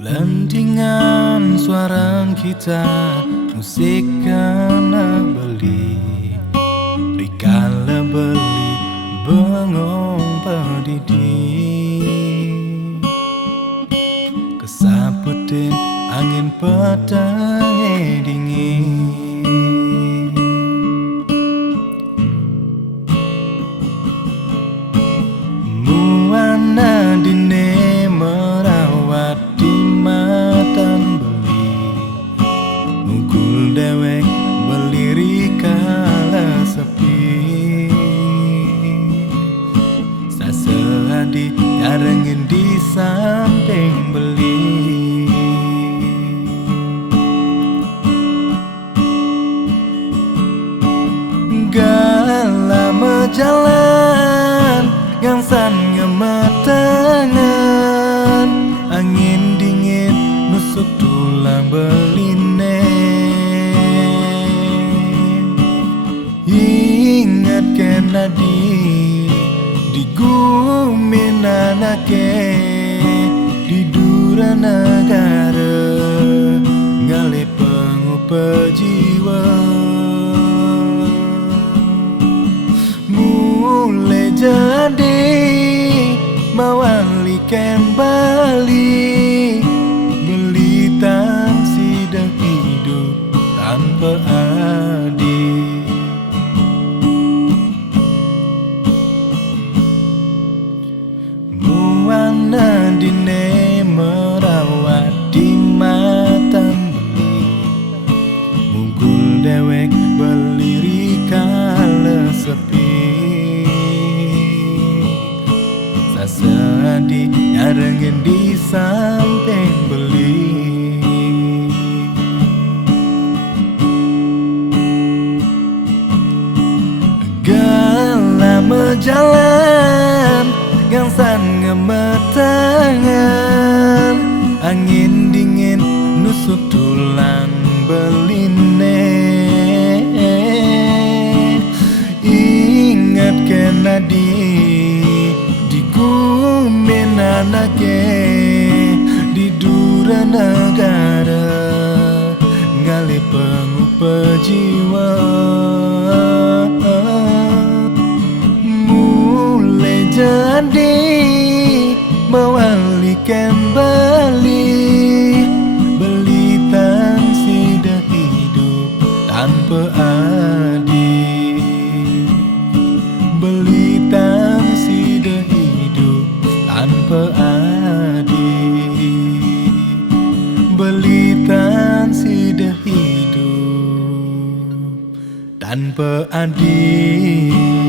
Gelandingan suara kita, musik kena beli, rikala beli bengong pedidi, kesaputin angin petang dingin. Muana dine merawat di matan beli, mukul dewek beli kala sepi, sasehadi yarengin di samping beli. Gala mejalan gangsan ngemetengan, angin dingin nusuk tulang beline. Ingat kena di gumin anake, di dura negara ngali pengupa jiwa. Mulai jadi mawalikan Bali, beli tangsi dan hidup tanpa adi. Muana dine merawat di matan beli, mungkul dewek beli kala sepi, sasehadi yarengin di samping beli. Gala mejalan gangsan ngemetengan, angin dingin nusuk tulang beline. Ingat kena di gumin anake, di dura negara ngali pengupa jiwa. Mulai jadi mawalikan Bali, beli tangsi dah hidup tanpa adi, beli tangsi dah hidup tanpa adi, beli tangsi dah hidup tanpa adi.